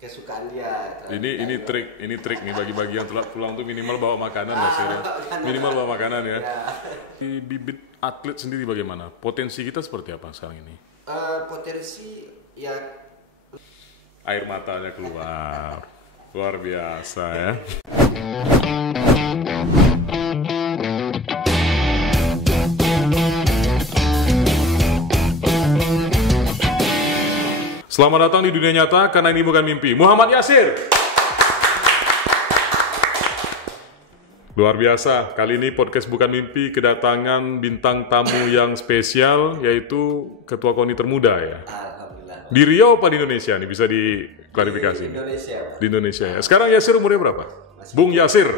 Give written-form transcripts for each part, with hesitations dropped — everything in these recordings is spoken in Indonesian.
kesukaan dia. Ini trik nih bagi-bagi yang telat pulang tuh minimal bawa makanan ya sir. Minimal bawa makanan ya. Di bibit atlet sendiri bagaimana? Potensi kita seperti apa sekarang ini? Potensi ya Air matanya keluar. Luar biasa ya. Selamat datang di dunia nyata karena ini bukan mimpi. Muhammad Yasir. Luar biasa, kali ini podcast bukan mimpi kedatangan bintang tamu yang spesial yaitu Ketua KONI termuda ya. Alhamdulillah. Di Riau apa di Indonesia nih bisa diklarifikasi? Di Indonesia, Pak. Di Indonesia ya. Sekarang Yasir umurnya berapa? Bung Yasir.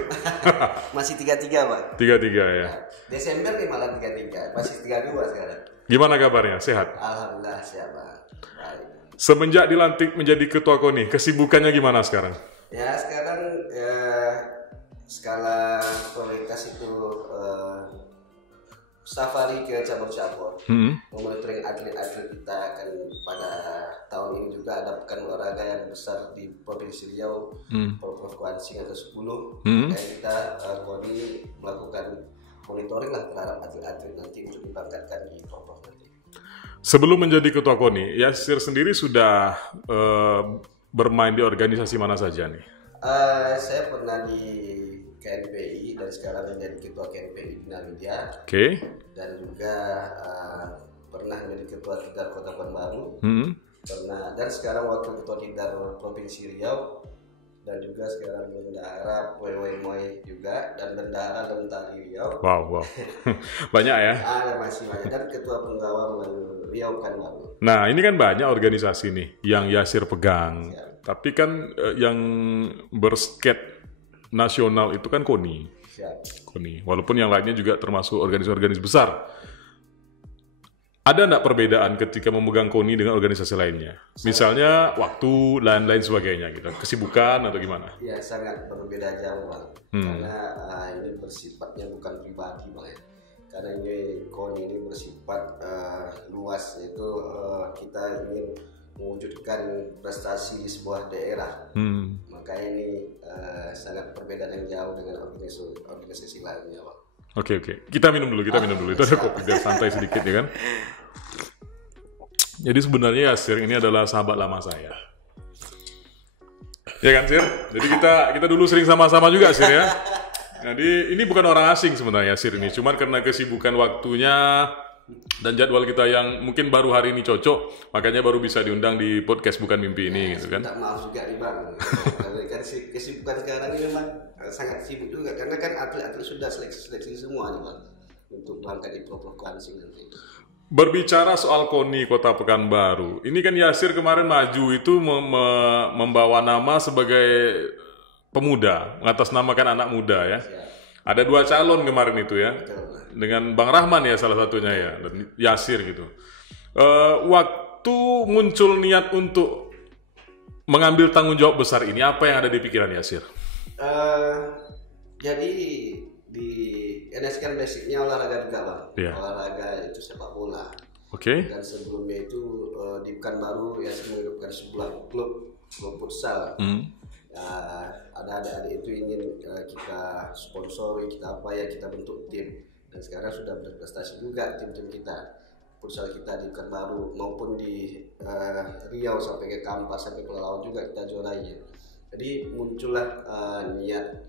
Masih 33, Pak. 33 ya. Desember nih malah 33, masih 32 sekarang. Gimana kabarnya? Sehat? Alhamdulillah siap, Pak. Baik. Semenjak dilantik menjadi Ketua KONI, kesibukannya gimana sekarang? Ya sekarang skala prioritas itu safari ke cabur-cabur, memonitoring atlet-atlet kita kan pada tahun ini juga ada pekan olahraga yang besar di Provinsi Riau, Prof. Kuansing atau 10, kayak kita KONI melakukan monitoring lah terhadap atlet-atlet nanti untuk diberangkatkan di Prof nanti. Sebelum menjadi Ketua KONI, Yasir sendiri sudah bermain di organisasi mana saja nih? Saya pernah di KNPI dan sekarang menjadi Ketua KNPI Bina Media. Oke. Dan juga pernah menjadi Ketua Tidar Kota Pekanbaru. Pernah dan sekarang Wakil Ketua Tidar Provinsi Riau. Dan juga sekarang bendahara Poe juga dan bendahara Lentari Riau. Wow. Banyak ya? Masih banyak dan Ketua Penggawa Riau Pekanbaru. Nah, ini kan banyak organisasi nih yang Yasir pegang. Siap. Tapi kan yang bersket nasional itu kan KONI. Siap. KONI. Walaupun yang lainnya juga termasuk organisasi-organisasi besar. Ada nggak perbedaan ketika memegang KONI dengan organisasi lainnya? Misalnya waktu, lain-lain sebagainya gitu. Kesibukan atau gimana? Ya sangat berbeda jauh, Bang. Karena ini bersifatnya bukan pribadi, Bang ya. Karena ini KONI ini bersifat luas, yaitu kita ingin mewujudkan prestasi di sebuah daerah. Maka ini sangat berbeda dan jauh dengan organisasi lainnya, Bang. Oke. Kita minum dulu. Itu ada kopi biar santai sedikit ya kan. Jadi sebenarnya Yasir ini adalah sahabat lama saya. Ya kan Sir? Jadi kita dulu sering sama-sama juga Sir ya. Jadi ini bukan orang asing sebenarnya Yasir ini. Cuman karena kesibukan waktunya dan jadwal kita yang mungkin baru hari ini cocok, makanya baru bisa diundang di podcast Bukan Mimpi ini gitu kan. Minta maaf juga nih Bang. Kan kesibukan sekarang ini memang sangat sibuk juga karena kan atlet-atlet sudah seleksi semua nih Bang untuk berangkat di Prof Kuansing nanti. Berbicara soal KONI Kota Pekanbaru, ini kan Yasir kemarin maju itu membawa nama sebagai pemuda, mengatasnamakan anak muda ya. Ada 2 calon kemarin itu ya. Betul. Dengan Bang Rahman ya salah satunya ya, dan Yasir gitu. Waktu muncul niat untuk mengambil tanggung jawab besar ini, apa yang ada di pikiran Yasir? Jadi di NS kan basicnya olahraga juga Bang. Yeah. Olahraga itu sepak bola. Oke. Dan sebelumnya itu di Pekanbaru Yasir menghidupkan sebuah klub futsal. Ada adik-adik itu ingin kita sponsori, kita apa ya, kita bentuk tim. Dan sekarang sudah berprestasi juga tim-tim kita, futsal kita di Pekanbaru maupun di Riau sampai ke Kampas sampai ke Laut juga kita juarai ya. Jadi muncullah niat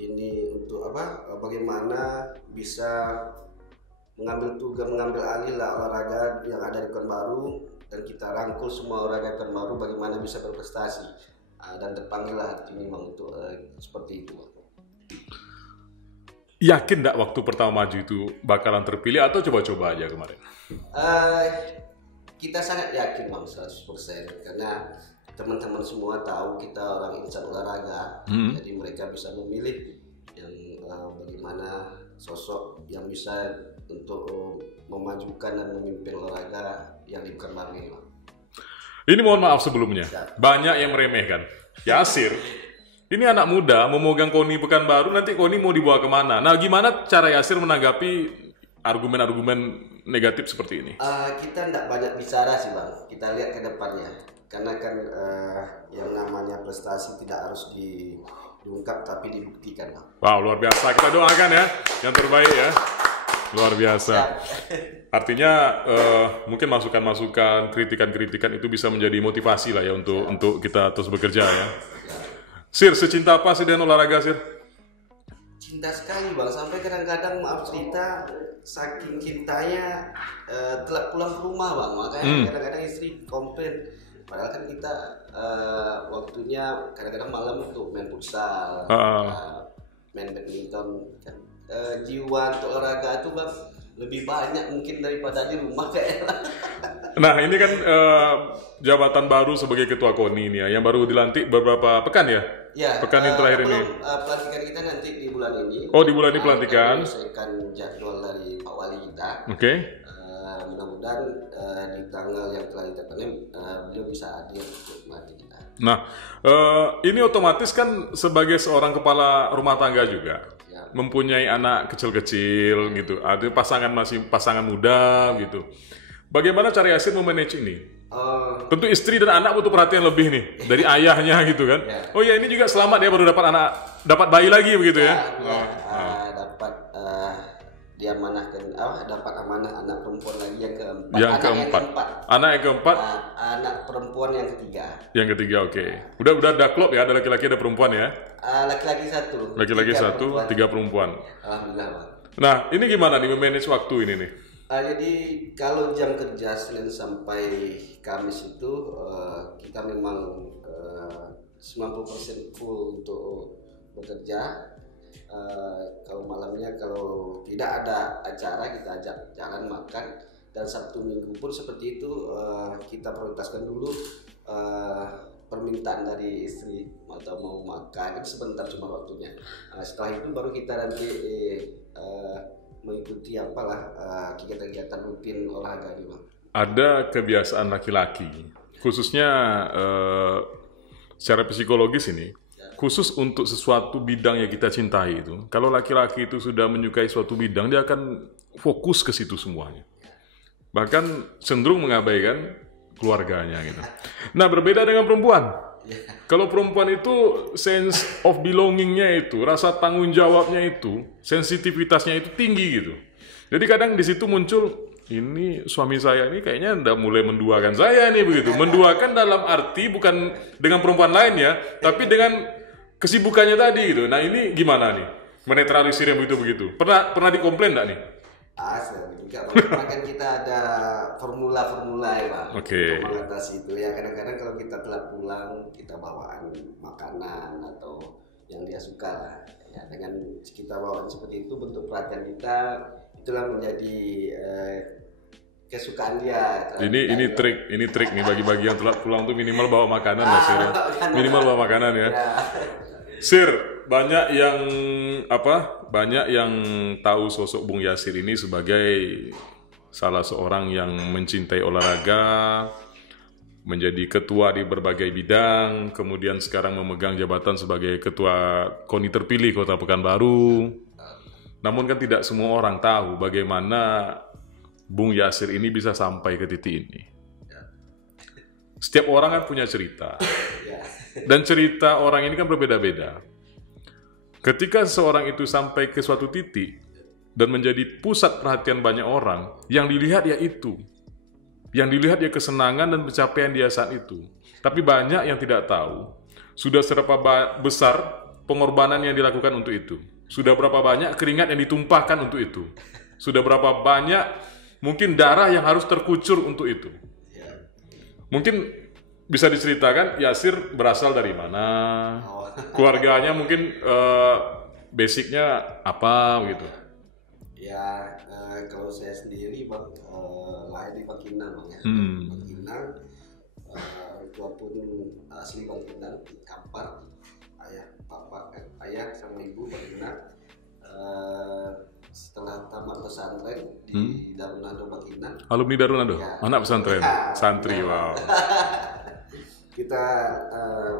ini untuk bagaimana bisa mengambil alih lah olahraga yang ada di Pekanbaru dan kita rangkul semua olahraga Pekanbaru bagaimana bisa berprestasi dan terpanggil lah ini memang untuk seperti itu. Yakin nggak waktu pertama maju itu bakalan terpilih atau coba-coba aja kemarin? Kita sangat yakin Bang 100% karena teman-teman semua tahu kita orang insan olahraga, jadi mereka bisa memilih yang bagaimana sosok yang bisa untuk memajukan dan memimpin olahraga yang di Pekanbaru ini Bang. Ini mohon maaf sebelumnya, banyak yang meremehkan. Yasir, ini anak muda memegang KONI Pekanbaru, nanti KONI mau dibawa kemana? Nah, gimana cara Yasir menanggapi argumen-argumen negatif seperti ini? Kita tidak banyak bicara sih Bang, kita lihat ke depannya. karena kan yang namanya prestasi tidak harus diungkap tapi dibuktikan. Wow, luar biasa. Kita doakan ya, yang terbaik ya. Luar biasa. Artinya mungkin masukan-masukan, kritikan-kritikan itu bisa menjadi motivasi lah ya untuk kita terus bekerja ya. Sir, secinta apa sih dengan olahraga, Sir? Cinta sekali Bang, sampai kadang-kadang maaf cerita saking cintanya telat pulang ke rumah Bang, makanya kadang-kadang istri komplain. Padahal kan kita waktunya kadang-kadang malam untuk main futsal, main badminton kan. Jiwa untuk olahraga itu Bang lebih banyak mungkin daripada di rumah kayaknya. Nah ini kan jabatan baru sebagai ketua KONI ini ya, yang baru dilantik beberapa pekan ya? Ya, pekan yang terakhir ini. Pelantikan kita nanti di bulan ini. Oh, di bulan ini pelantikan. Menyelesaikan jadwal dari Pak Wali kita. Oke. Mudah-mudahan di tanggal yang telah ditetapkan beliau bisa hadir untuk melantik kita. Nah, ini otomatis kan sebagai seorang kepala rumah tangga juga, mempunyai anak kecil-kecil gitu, ada pasangan muda gitu. Bagaimana cara Yasir memanage ini? Tentu istri dan anak butuh perhatian lebih nih dari ayahnya gitu kan. Oh ya, ini juga selamat ya, baru dapat bayi lagi begitu ya. Dapat dapat amanah anak perempuan lagi yang keempat. Anak yang keempat. Anak perempuan yang ketiga. Yang ketiga, oke. Udah ada klop ya, ada laki-laki ada perempuan ya. Laki-laki satu. Laki-laki satu, tiga perempuan. Alhamdulillah Bang. Nah, ini gimana nih memanage waktu ini nih? Jadi kalau jam kerja Senin sampai Kamis itu kita memang 90% full untuk bekerja. Kalau malamnya kalau tidak ada acara kita ajak jalan makan, dan Sabtu Minggu pun seperti itu kita prioritaskan dulu permintaan dari istri atau mau makan itu sebentar cuma waktunya. Setelah itu baru kita nanti mengikuti kegiatan-kegiatan rutin olahraga nih Bang. Ada kebiasaan laki-laki khususnya secara psikologis ini, khusus untuk sesuatu bidang yang kita cintai itu. Kalau laki-laki itu sudah menyukai suatu bidang, dia akan fokus ke situ semuanya. Bahkan cenderung mengabaikan keluarganya gitu. Nah, berbeda dengan perempuan. Kalau perempuan itu sense of belonging-nya itu, rasa tanggung jawabnya itu, sensitivitasnya itu tinggi gitu. Jadi kadang di situ muncul, ini suami saya ini kayaknya udah mulai menduakan saya nih begitu. Menduakan dalam arti bukan dengan perempuan lain ya, tapi dengan kesibukannya tadi gitu. Nah ini gimana nih menetralisir yang begitu? Pernah dikomplain nggak nih? Juga kan kita ada formula ya Pak, untuk mengatasi itu ya. Kadang-kadang kalau kita telat pulang, kita bawaan makanan atau yang dia suka lah ya. Dengan kita bawaan seperti itu, bentuk perhatian kita, itulah menjadi kesukaan dia. Ini trik nih bagi yang telat pulang tuh minimal bawa makanan ya Sir. Minimal bawa makanan ya. Sir, banyak yang tahu sosok Bung Yasir ini sebagai salah seorang yang mencintai olahraga, menjadi ketua di berbagai bidang, kemudian sekarang memegang jabatan sebagai ketua KONI terpilih Kota Pekanbaru. Namun kan tidak semua orang tahu bagaimana Bung Yasir ini bisa sampai ke titik ini. Setiap orang kan punya cerita. Dan cerita orang ini kan berbeda-beda. Ketika seseorang itu sampai ke suatu titik dan menjadi pusat perhatian banyak orang, yang dilihat ya itu. Yang dilihat ya kesenangan dan pencapaian dia saat itu. Tapi banyak yang tidak tahu, sudah seberapa besar pengorbanan yang dilakukan untuk itu. Sudah berapa banyak keringat yang ditumpahkan untuk itu. Sudah berapa banyak mungkin darah yang harus terkucur untuk itu. Mungkin bisa diceritakan Yasir berasal dari mana, keluarganya mungkin basicnya apa gitu. Ya, kalau saya sendiri Bang, lahir di Bangkinang Bang ya. Bangkinang, orang tua pun asli Bangkinang, di Kampar. Ayah sama ibu Bangkinang. Setelah tamat pesantren di Darun Nado Bangkinang. Alumni Darun Nado, ya. Anak pesantren, santri, wow. Kita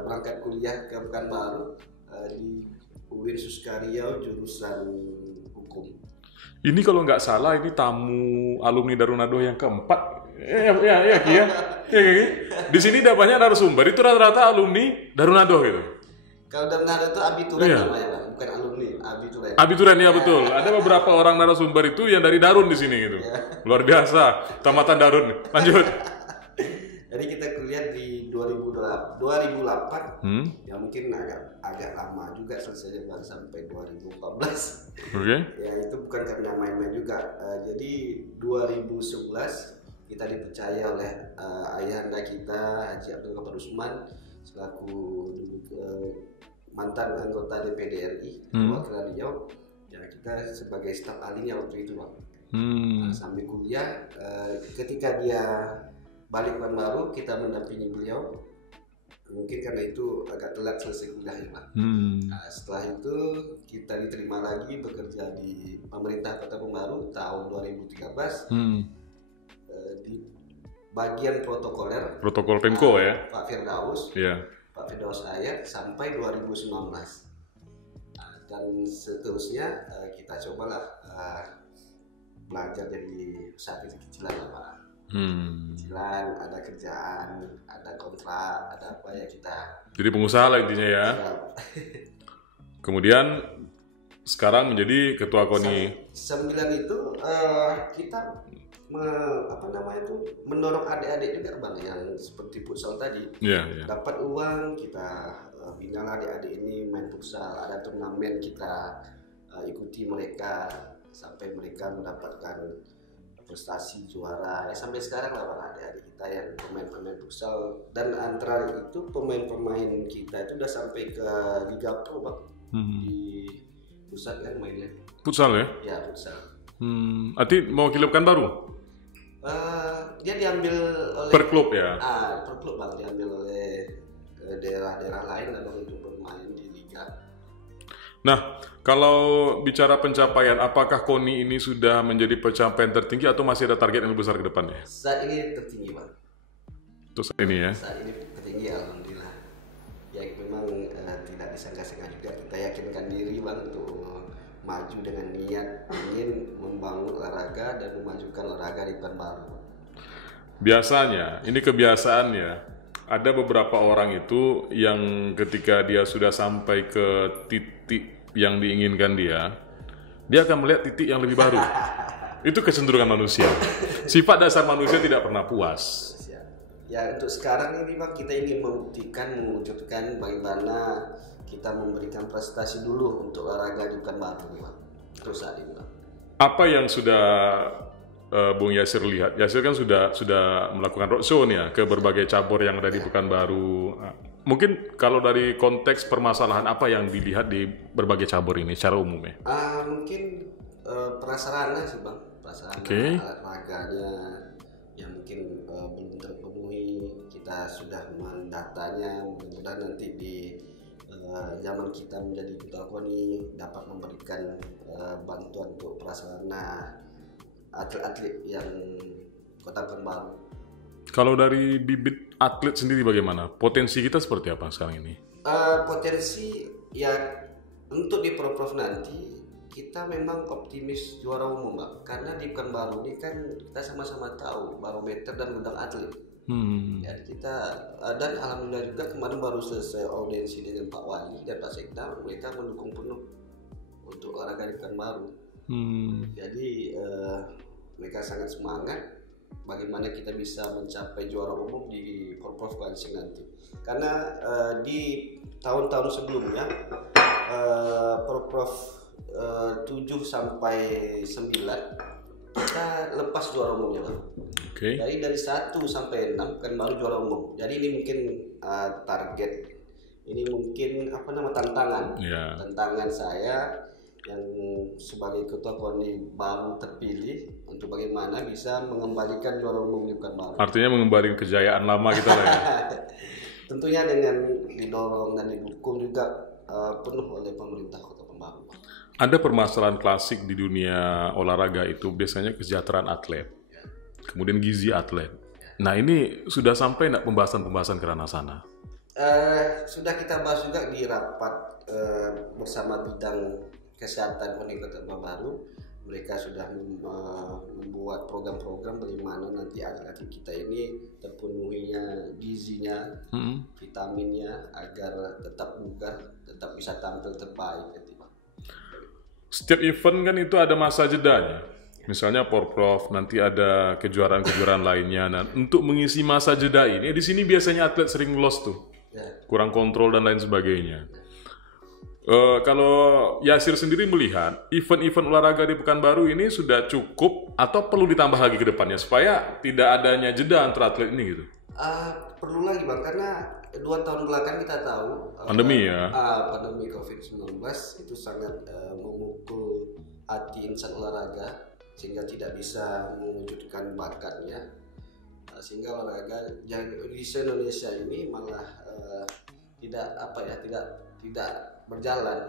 berangkat kuliah ke Pekanbaru di UIN Suskario jurusan hukum. Ini kalau nggak salah ini tamu alumni Darun Nado yang keempat Iya, Ki ya. Iya, Ki. Di sini ada banyak narasumber itu rata-rata alumni Darunado gitu. Kalau Darunado itu abituran namanya, Pak. Bukan alumni, abituran. Abituran ya betul. Ada beberapa orang narasumber itu yang dari Darun di sini gitu. Luar biasa, tamatan Darun. Lanjut. Jadi kita kuliah di 2008, ya mungkin agak lama juga selesai Bang, sampai 2014. Oke. Ya itu bukan karena main-main juga. Jadi 2011 kita dipercaya oleh ayahanda kita Haji Abdul Ghaffar Usman selaku mantan anggota DPD RI perwakilan Riau. Ya kita sebagai staf ahlinya waktu itu, Bang. Sambil kuliah, ketika dia balik Pekanbaru kita mendampingi beliau. Mungkin karena itu agak telat selesai kuliahnya, Pak. Nah, setelah itu kita diterima lagi bekerja di pemerintah Kota Pekanbaru tahun 2013 di bagian protokoler. Protokol Pemko ya. Pak Firdaus. Iya. Pak Firdaus Ayat sampai 2019. Dan seterusnya kita cobalah belajar jadi usaha kecil-kecilan lah, Pak. Kecilan, ada kerjaan, ada kontrak, ada apa ya kita. Jadi pengusaha lah intinya ya. Kemudian sekarang menjadi ketua KONI. 9 itu kita mendorong adik-adik juga, Bang, yang seperti futsal tadi. Dapat uang kita bina adik-adik ini main futsal, ada turnamen kita ikuti mereka sampai mereka mendapatkan prestasi juara. Ya sampai sekarang lah, Bang, adik-adik kita yang pemain-pemain futsal, dan antara itu pemain-pemain kita itu udah sampai ke Liga Pro, Bang. Di pusat kan mainnya. Futsal ya? Ya, futsal. Arti mau klub Pekanbaru? Dia diambil oleh per klub ya? Per klub, Bang, diambil oleh daerah-daerah lain lah, Bang, untuk bermain di liga. Nah, kalau bicara pencapaian, apakah KONI ini sudah menjadi pencapaian tertinggi atau masih ada target yang lebih besar ke depannya? Saat ini tertinggi, Bang. Terus ini ya? Saat ini tertinggi, alhamdulillah. Ya memang tidak disangka-sangka juga, kita yakinkan diri, Bang, untuk maju dengan niat ingin membangun olahraga dan memajukan olahraga di Pekanbaru. Biasanya, ini kebiasaan ya, ada beberapa orang itu yang ketika dia sudah sampai ke titik yang diinginkan dia akan melihat titik yang lebih baru. Itu kecenderungan manusia. Sifat dasar manusia tidak pernah puas. Ya untuk sekarang ini, Bang, kita ingin mewujudkan bagaimana kita memberikan prestasi dulu untuk olahraga di Pekanbaru, Bang. Itu saat ini, Bang. Apa yang sudah Bung Yasir lihat? Yasir kan sudah melakukan roadshow nih ya ke berbagai cabur yang ada di Pekanbaru. Mungkin kalau dari konteks permasalahan apa yang dilihat di berbagai cabur ini secara umumnya? Mungkin prasarana sih, Bang. Prasarana, alat raganya yang mungkin belum terpenuhi. Kita sudah mendatanya, mudah-mudahan nanti di zaman kita menjadi ketua KONI dapat memberikan bantuan untuk prasarana atlet-atlet yang Kota Pekanbaru. Kalau dari bibit atlet sendiri bagaimana? Potensi kita seperti apa sekarang ini? Potensi ya untuk di Prof nanti kita memang optimis juara umum, Bang. Karena di Pekanbaru ini kan kita sama-sama tahu barometer dan gudang atlet. Ya kita dan alhamdulillah juga kemarin baru selesai audiensi dengan Pak Wali dan Pak Sekda, mereka mendukung penuh untuk olahraga di Pekanbaru. Jadi mereka sangat semangat bagaimana kita bisa mencapai juara umum di Porprov Kansing nanti. Karena di tahun-tahun sebelumnya Porprov 7 sampai 9 kita lepas juara umumnya, Bang. Jadi dari 1 sampai 6 kan baru juara umum. Jadi ini mungkin target, ini mungkin tantangan. Tantangan saya yang sebagai ketua KONI baru terpilih untuk bagaimana bisa mengembalikan juara umum di Pekanbaru. Artinya mengembalikan kejayaan lama kita lah ya. Tentunya dengan didorong dan didukung juga penuh oleh pemerintah Kota Pekanbaru. Ada permasalahan klasik di dunia olahraga itu biasanya kesejahteraan atlet, kemudian gizi atlet. Nah ini sudah sampai enggak pembahasan-pembahasan ke ranah sana? Sudah kita bahas juga di rapat bersama bidang kesehatan KONI Kota Pekanbaru. mereka sudah membuat program-program bagaimana nanti atlet kita ini terpenuhinya gizinya, vitaminnya agar tetap bugar, tetap bisa tampil terbaik. Setiap event kan itu ada masa jedanya. Misalnya Porprov, nanti ada kejuaraan-kejuaraan lainnya. Nah, untuk mengisi masa jeda ini, di sini biasanya atlet sering lost tuh, kurang kontrol dan lain sebagainya. Kalau Yasir sendiri melihat event-event olahraga di Pekanbaru ini sudah cukup atau perlu ditambah lagi ke depannya supaya tidak adanya jeda antara atlet ini gitu? Perlu lagi Bang, karena 2 tahun belakang kita tahu pandemi ya. Pandemi COVID-19 itu sangat memukul hati insan olahraga sehingga tidak bisa mewujudkan bakatnya, sehingga olahraga yang di Indonesia ini malah tidak berjalan.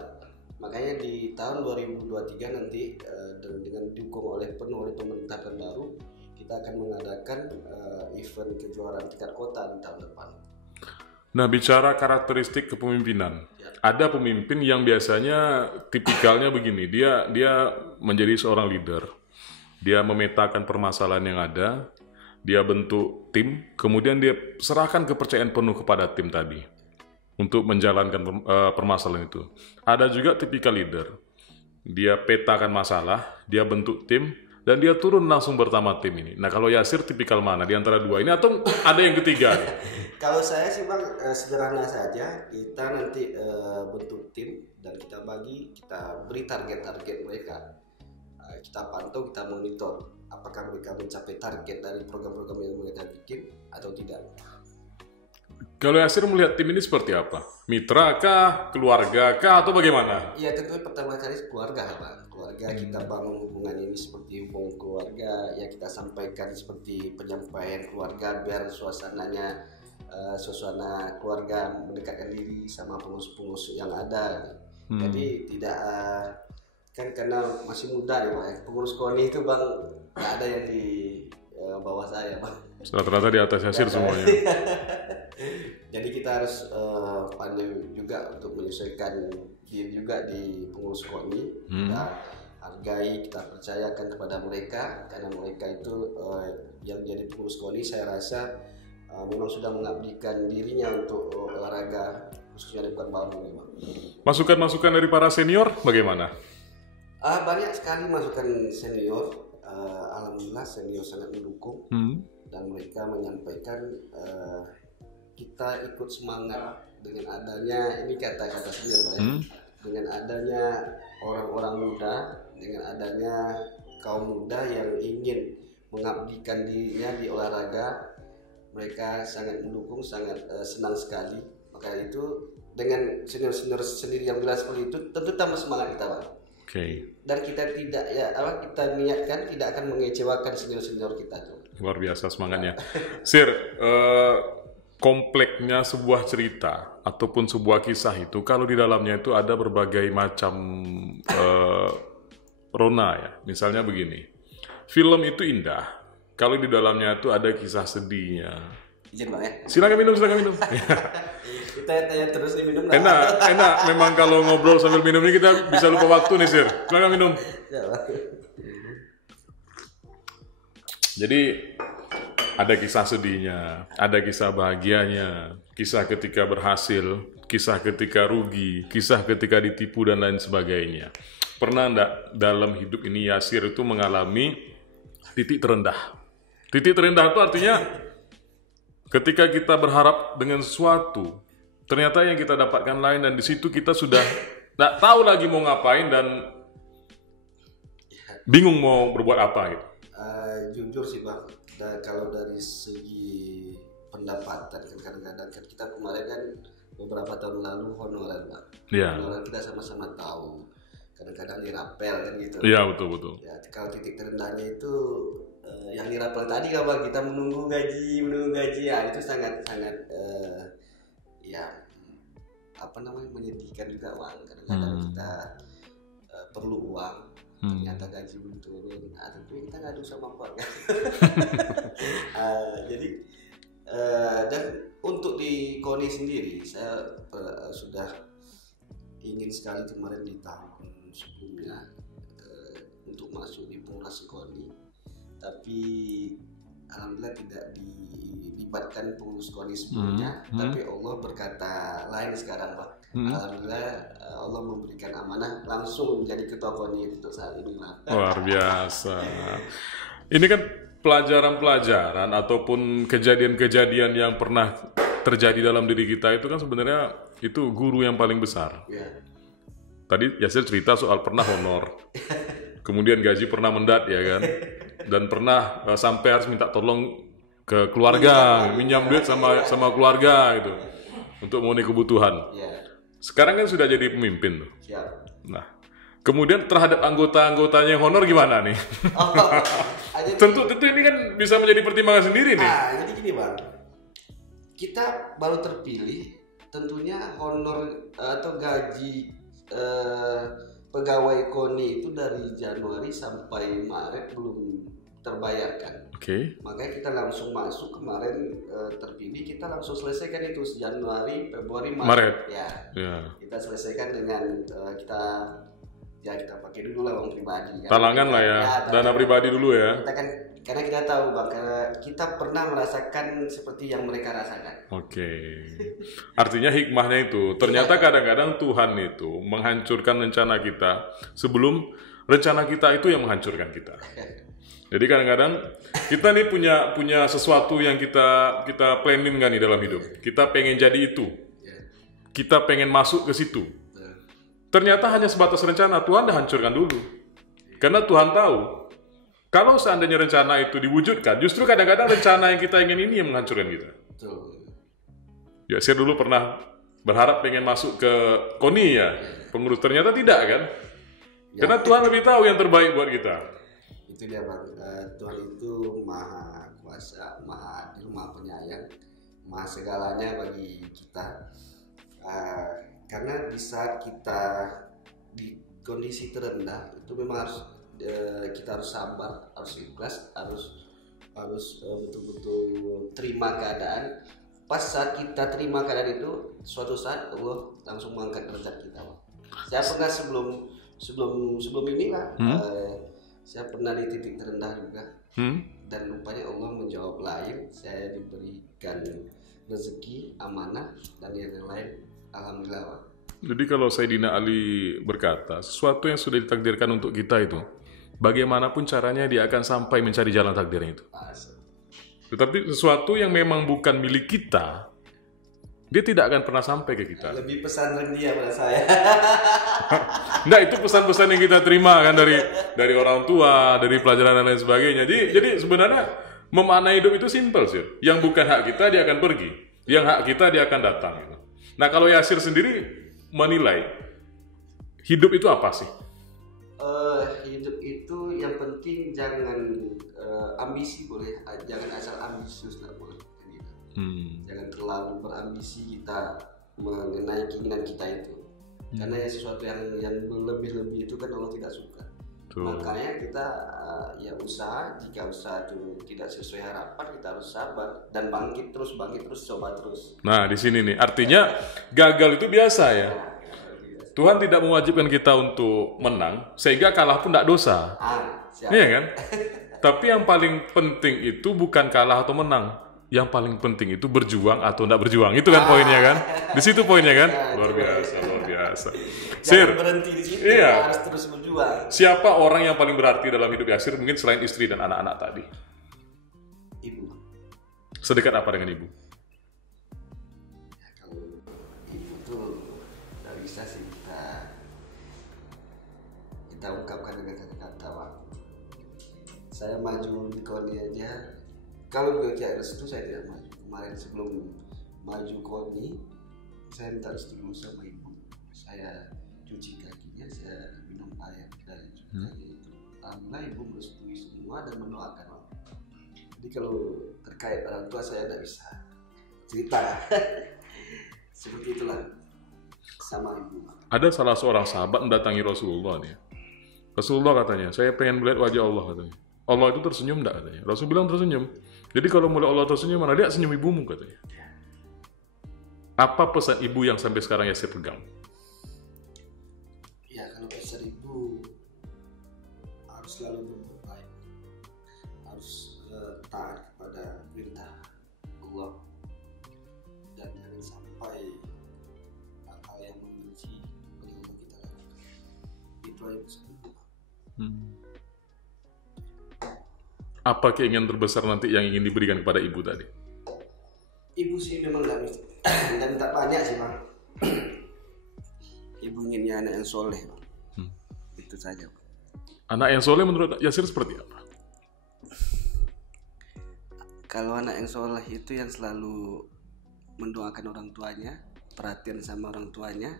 Makanya di tahun 2023 nanti dengan didukung penuh oleh pemerintah Pekanbaru, kita akan mengadakan event kejuaraan tingkat kota di tahun depan. Nah, bicara karakteristik kepemimpinan, ada pemimpin yang biasanya tipikalnya begini, dia menjadi seorang leader, dia memetakan permasalahan yang ada, dia bentuk tim, kemudian dia serahkan kepercayaan penuh kepada tim tadi untuk menjalankan permasalahan itu. Ada juga tipikal leader, dia petakan masalah, dia bentuk tim, dan dia turun langsung bersama tim ini. Nah, kalau Yasir tipikal mana di antara dua ini, atau ada yang ketiga? Kalau saya sih Bang, sederhana saja, kita nanti bentuk tim dan kita beri target-target mereka. Kita pantau, kita monitor apakah mereka mencapai target dari program-program yang mereka bikin atau tidak. Kalau Yasir melihat tim ini seperti apa? Mitra kah? Keluarga kah? Atau bagaimana? Ya tentu pertama kali keluarga Bang. Keluarga kita bangun hubungan ini seperti hubungan keluarga, ya kita sampaikan seperti penyampaian keluarga biar suasana keluarga mendekatkan diri sama pengurus-pengurus yang ada. Jadi tidak kan karena masih muda nih Bang, pengurus KONI itu Bang nggak ada yang di bawah saya Bang. Rata-rata di atas Yasir semuanya. Jadi kita harus pandai juga untuk menyesuaikan diri juga di pengurus KONI. Kita hargai, kita percayakan kepada mereka karena mereka itu yang jadi pengurus KONI saya rasa memang sudah mengabdikan dirinya untuk olahraga khususnya di Pekanbaru. Masukan-masukan dari para senior bagaimana? Banyak sekali masukan senior. Alhamdulillah senior sangat mendukung dan mereka menyampaikan kita ikut semangat dengan adanya ini kata-kata senior dengan adanya orang-orang muda, dengan adanya kaum muda yang ingin mengabdikan dirinya di olahraga, mereka sangat mendukung, sangat senang sekali. Maka itu dengan senior-senior sendiri yang bilang seperti itu tentu tambah semangat kita Bang. Dan kita kita niatkan tidak akan mengecewakan senior-senior kita tuh. Luar biasa semangatnya. Sir, kompleknya sebuah cerita ataupun sebuah kisah itu kalau di dalamnya itu ada berbagai macam rona ya. Misalnya begini, film itu indah kalau di dalamnya itu ada kisah sedihnya. Izin Bang ya. Silakan minum. Kita tanya terus nih minum. Enak. Memang kalau ngobrol sambil minum ini kita bisa lupa waktu nih Sir. Silakan minum. Jadi ada kisah sedihnya, ada kisah bahagianya, kisah ketika berhasil, kisah ketika rugi, kisah ketika ditipu dan lain sebagainya. Pernah enggak dalam hidup ini Yasir itu mengalami titik terendah? Titik terendah itu artinya ketika kita berharap dengan sesuatu, ternyata yang kita dapatkan lain dan di situ kita sudah nggak tahu lagi mau ngapain dan bingung mau berbuat apa gitu. Jujur sih Bang, kalau dari segi pendapatan kan kadang-kadang kan kita kemarin kan beberapa tahun lalu honorer Bang. Honorer kita sama-sama tahu. Kadang-kadang dirapel kan gitu. Iya betul. Ya, kalau titik terendahnya itu yang dirapel tadi kan Bang, kita menunggu gaji ya itu sangat menyedihkan juga Bang. Kadang-kadang kita perlu uang. Ternyata gaji belum turun, tentunya kita ngadu sama keluarga. Jadi dan untuk di KONI sendiri saya sudah ingin sekali kemarin di tahun sebelumnya untuk masuk di pengurus KONI, tapi alhamdulillah tidak dilibatkan pengurus KONI sebelumnya. Tapi Allah berkata lain sekarang, Pak. Alhamdulillah Allah memberikan amanah langsung menjadi ketua KONI untuk saat ini, Pak. Luar biasa. Ini kan pelajaran-pelajaran ataupun kejadian-kejadian yang pernah terjadi dalam diri kita itu kan sebenarnya itu guru yang paling besar. Ya. Tadi Yasir cerita soal pernah honor, kemudian gaji pernah mendat ya kan, dan pernah sampai harus minta tolong ke keluarga, minjam duit sama keluarga gitu untuk memenuhi kebutuhan. Ya. Sekarang kan sudah jadi pemimpin tuh. Siap. Nah, kemudian terhadap anggota-anggotanya yang honor gimana nih? Tentu ini kan bisa menjadi pertimbangan sendiri nih. Jadi gini, Bang. Kita baru terpilih, tentunya honor atau gaji pegawai KONI itu dari Januari sampai Maret belum terbayarkan. Oke. Makanya kita langsung masuk kemarin terpilih, kita langsung selesaikan itu Januari, Februari, Maret. Ya. Kita selesaikan dengan kita pakai dulu lah uang pribadi. Talangan lah ya, dana pribadi dulu ya. Kita kan karena kita tahu, Bang, karena kita pernah merasakan seperti yang mereka rasakan. Oke. Artinya hikmahnya itu, ternyata kadang-kadang Tuhan itu menghancurkan rencana kita sebelum rencana kita itu yang menghancurkan kita. Jadi kadang-kadang kita nih punya sesuatu yang kita planning kan nih dalam hidup. Kita pengen jadi itu. Kita pengen masuk ke situ. Ternyata hanya sebatas rencana, Tuhan dah hancurkan dulu. Karena Tuhan tahu, kalau seandainya rencana itu diwujudkan, justru kadang-kadang rencana yang kita ingin ini yang menghancurkan kita. Ya, saya dulu pernah berharap pengen masuk ke KONI ya, pengurus, ternyata tidak kan? Karena Tuhan lebih tahu yang terbaik buat kita. Itu dia, Bang. Tuhan itu maha kuasa, maha adil, maha penyayang, maha segalanya bagi kita. Karena di saat kita di kondisi terendah itu memang harus kita harus sabar, harus ikhlas, harus betul-betul terima keadaan. Pas saat kita terima keadaan itu, suatu saat Allah langsung mengangkat derajat kita. Saya pernah sebelum ini lah, saya pernah di titik terendah juga, dan rupanya Allah menjawab lain. Saya diberikan rezeki, amanah, dan yang lain. Alhamdulillah. Jadi kalau Sayyidina Ali berkata, sesuatu yang sudah ditakdirkan untuk kita itu, bagaimanapun caranya dia akan sampai mencari jalan takdirnya itu. Tetapi sesuatu yang memang bukan milik kita, dia tidak akan pernah sampai ke kita. Lebih pesan dia pada saya. Nah, itu pesan-pesan yang kita terima kan dari orang tua, dari pelajaran dan lain sebagainya. Jadi sebenarnya memaknai hidup itu simpel sih. Yang bukan hak kita dia akan pergi, yang hak kita dia akan datang. Nah, kalau Yasir sendiri menilai hidup itu apa sih? Hidup itu yang penting jangan ambisi boleh, jangan asal ambisius nggak boleh. Jangan terlalu berambisi kita mengenai keinginan kita itu, karena ya sesuatu yang berlebih-lebih itu kan Allah tidak suka. Makanya kita ya usaha, jika usaha itu tidak sesuai harapan kita harus sabar dan bangkit terus, coba terus. Nah, di sini nih artinya gagal itu biasa ya. Tuhan tidak mewajibkan kita untuk menang sehingga kalah pun tidak dosa. Iya kan? Tapi yang paling penting itu bukan kalah atau menang. Yang paling penting itu berjuang atau tidak berjuang. Itu kan poinnya kan? Di situ poinnya kan? Luar biasa. Sir, jangan berhenti di situ, harus terus berjuang. Siapa orang yang paling berarti dalam hidup Yasir mungkin selain istri dan anak-anak tadi? Ibu. Sedekat apa dengan ibu? Ya, kalau ibu tuh tidak bisa sih kita ungkapkan dengan kata-kata, Pak. Saya maju di KONI aja, kalau beliau tidak restu saya tidak maju. Kemarin sebelum maju KONI, saya minta restu dulu sama ibu. Saya cuci kakinya, saya minum air dari cuci kaki itu. Alhamdulillah ibu merestui semua dan mendoakan. Jadi kalau terkait orang tua saya tidak bisa cerita. Seperti itulah sama ibu. Ada salah seorang sahabat mendatangi Rasulullah nih. Rasulullah katanya, saya pengen melihat wajah Allah katanya. Allah itu tersenyum enggak katanya. Rasul bilang tersenyum. Jadi kalau mulai Allah tersenyum, mana dia senyum ibumu katanya. Apa pesan ibu yang sampai sekarang Yasir pegang? Ya, kalau pesan ibu selalu berbuat baik, harus taat kepada perintah Allah, dan jangan sampai hal-hal yang membenci mengganggu kita lakukan. Itu aja pesan. Apa keinginan terbesar nanti yang ingin diberikan kepada ibu tadi? Ibu sih memang nggak minta banyak sih bang. Ibu inginnya anak yang soleh bang. Itu saja bang. Anak yang soleh menurut Yasir seperti apa? Kalau anak yang soleh itu yang selalu mendoakan orang tuanya, perhatian sama orang tuanya,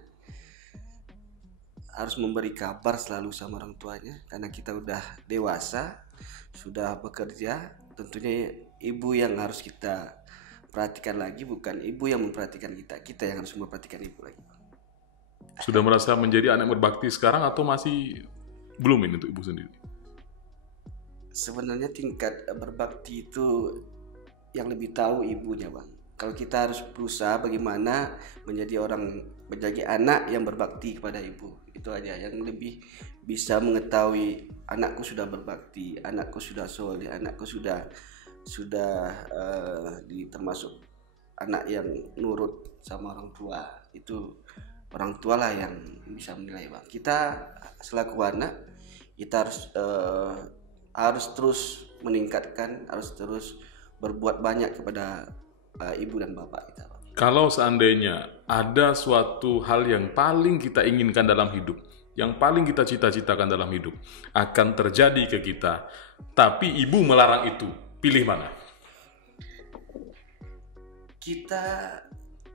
harus memberi kabar selalu sama orang tuanya, karena kita udah dewasa, sudah bekerja, tentunya ibu yang harus kita perhatikan lagi, bukan ibu yang memperhatikan kita yang harus memperhatikan ibu lagi. Sudah merasa menjadi anak berbakti sekarang atau masih belum ini untuk ibu sendiri? Sebenarnya tingkat berbakti itu yang lebih tahu ibunya bang. Kalau kita harus berusaha bagaimana menjadi anak yang berbakti kepada ibu, itu aja yang lebih bisa mengetahui anakku sudah berbakti, anakku sudah soleh, anakku sudah termasuk anak yang nurut sama orang tua. Itu orang tua lah yang bisa menilai bang. Kita selaku anak kita harus terus meningkatkan, harus terus berbuat banyak kepada ibu dan bapak kita bang. Kalau seandainya ada suatu hal yang paling kita inginkan dalam hidup, yang paling kita cita-citakan dalam hidup akan terjadi ke kita, tapi ibu melarang itu, pilih mana? Kita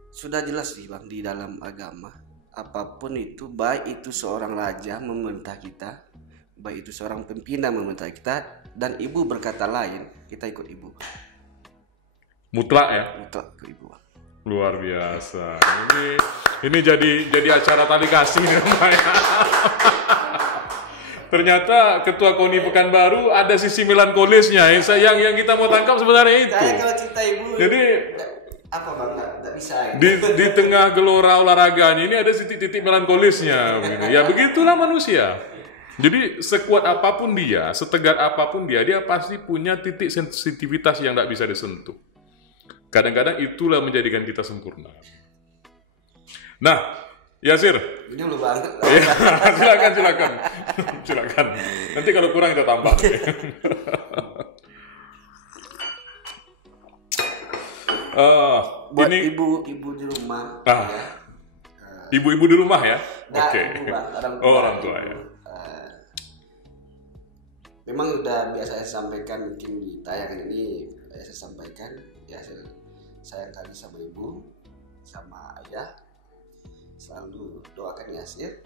sudah jelas nih bang di dalam agama, apapun itu, baik itu seorang raja memerintah kita, baik itu seorang pimpinan memerintah kita, dan ibu berkata lain, kita ikut ibu. Mutlak ya? Mutlak ke ibu. Luar biasa. Ini jadi acara tali kasih nih namanya. Ternyata Ketua KONI Pekanbaru ada sisi melankolisnya. Yang kita mau tangkap sebenarnya itu. Saya kalau cinta ibu. Jadi apa bang? Nggak bisa. Di tengah gelora olahraganya ini ada titik-titik melankolisnya. Ya begitulah manusia. Jadi sekuat apapun dia, setegar apapun dia pasti punya titik sensitivitas yang nggak bisa disentuh. Kadang-kadang itulah menjadikan kita sempurna. Nah, Yasir. Ini lu banget. Silakan. Nanti kalau kurang kita tambah. Buat ini ibu-ibu di rumah. Ibu-ibu di rumah ya? Oke. Orang tua ya. Memang udah biasa saya sampaikan, mungkin di tayangan ini saya sampaikan ya, sayang kali sama ibu, sama ayah, selalu doakan Yasir,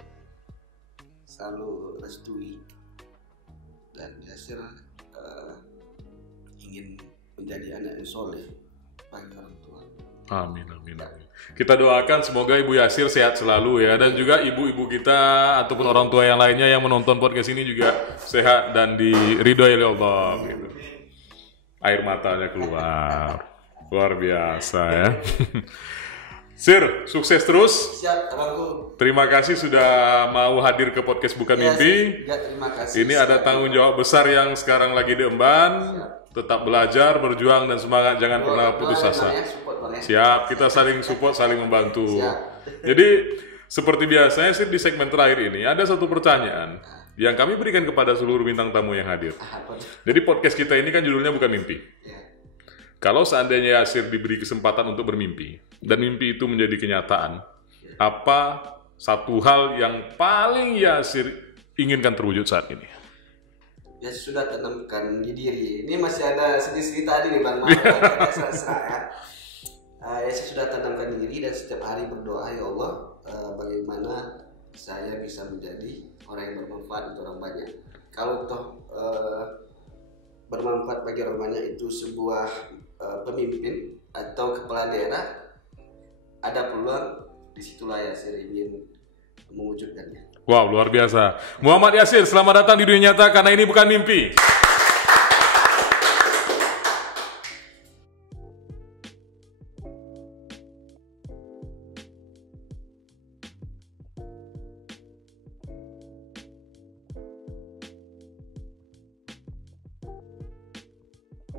selalu restui, dan Yasir ingin menjadi anak yang soleh bagi orang tua. Amin. Kita doakan semoga Ibu Yasir sehat selalu ya, dan juga ibu-ibu kita ataupun orang tua yang lainnya yang menonton podcast ini juga sehat dan diridhoi oleh Allah gitu. Air matanya keluar. Luar biasa ya. Sir, sukses terus. Siap, abangku. Terima kasih sudah mau hadir ke podcast Bukan Mimpi. Ya, terima kasih. Ini ada tanggung jawab besar yang sekarang lagi diemban. Tetap belajar, berjuang, dan semangat. Jangan pernah putus asa. Siap, kita saling support, saling membantu. Jadi, seperti biasanya sih di segmen terakhir ini, ada satu pertanyaan yang kami berikan kepada seluruh bintang tamu yang hadir. Jadi podcast kita ini kan judulnya Bukan Mimpi. Kalau seandainya Yasir diberi kesempatan untuk bermimpi, dan mimpi itu menjadi kenyataan, apa satu hal yang paling Yasir inginkan terwujud saat ini? Ya sudah tanamkan di diri. Ini masih ada sedih-sedih tadi nih Bang. Maaf, ya. Ya saya sudah tanamkan di diri dan setiap hari berdoa, ya Allah, bagaimana saya bisa menjadi orang yang bermanfaat untuk orang banyak. Kalau toh bermanfaat bagi orang banyak itu sebuah pemimpin atau kepala daerah, ada peluang, disitulah Yasir ingin mewujudkannya. Wow, luar biasa. Muhammad Yasir, selamat datang di dunia nyata karena ini bukan mimpi.